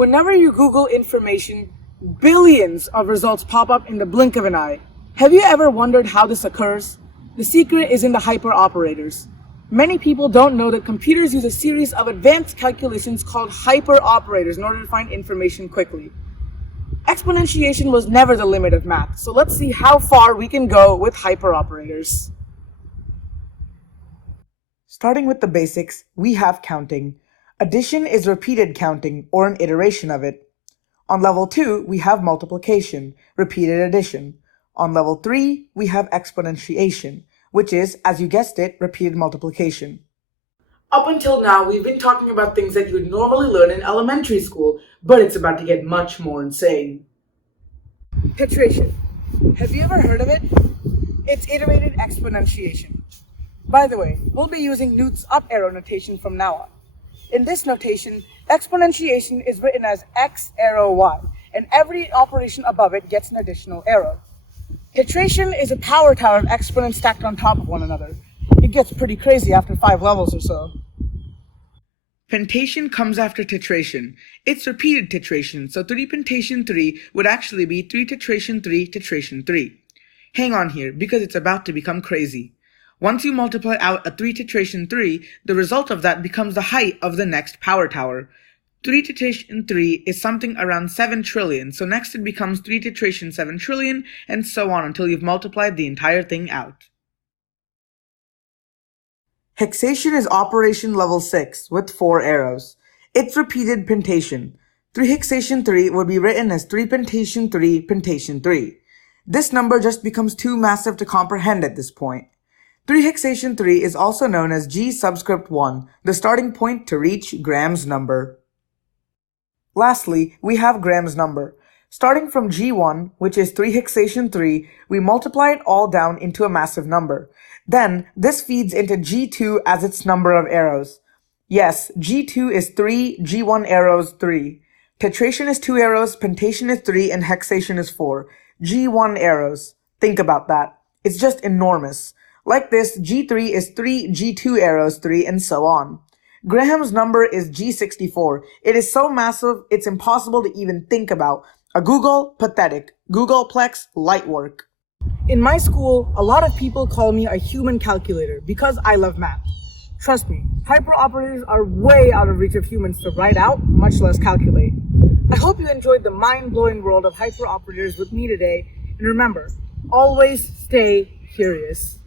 Whenever you Google information, billions of results pop up in the blink of an eye. Have you ever wondered how this occurs? The secret is in the hyperoperators. Many people don't know that computers use a series of advanced calculations called hyperoperators in order to find information quickly. Exponentiation was never the limit of math, so let's see how far we can go with hyperoperators. Starting with the basics, we have counting. Addition is repeated counting, or an iteration of it. On level 2, we have multiplication, repeated addition. On level 3, we have exponentiation, which is, as you guessed it, repeated multiplication. Up until now, we've been talking about things that you would normally learn in elementary school, but it's about to get much more insane. Titration. Have you ever heard of it? It's iterated exponentiation. By the way, we'll be using Newton's up arrow notation from now on. In this notation, exponentiation is written as x arrow y, and every operation above it gets an additional arrow. Titration is a power tower of exponents stacked on top of one another. It gets pretty crazy after 5 levels or so. Pentation comes after titration. It's repeated titration, so 3 pentation 3 would actually be 3 titration 3 titration 3. Hang on here, because it's about to become crazy. Once you multiply out a 3 titration 3, the result of that becomes the height of the next power tower. 3 titration 3 is something around 7 trillion, so next it becomes 3 titration 7 trillion, and so on until you've multiplied the entire thing out. Hexation is operation level 6 with 4 arrows. It's repeated pentation. 3 hexation 3 would be written as 3 pentation 3 pentation 3. This number just becomes too massive to comprehend at this point. 3 hexation 3 is also known as G subscript 1, the starting point to reach Graham's number. Lastly, we have Graham's number. Starting from G1, which is 3 hexation 3, we multiply it all down into a massive number. Then, this feeds into G2 as its number of arrows. Yes, G2 is 3, G1 arrows 3. Titration is 2 arrows, pentation is 3, and hexation is 4. G1 arrows. Think about that. It's just enormous. Like this, G3 is 3, G2 arrows 3, and so on. Graham's number is G64. It is so massive, it's impossible to even think about. A Google, pathetic. Googleplex, light work. In my school, a lot of people call me a human calculator because I love math. Trust me, hyperoperators are way out of reach of humans to write out, much less calculate. I hope you enjoyed the mind-blowing world of hyperoperators with me today, and remember, always stay curious.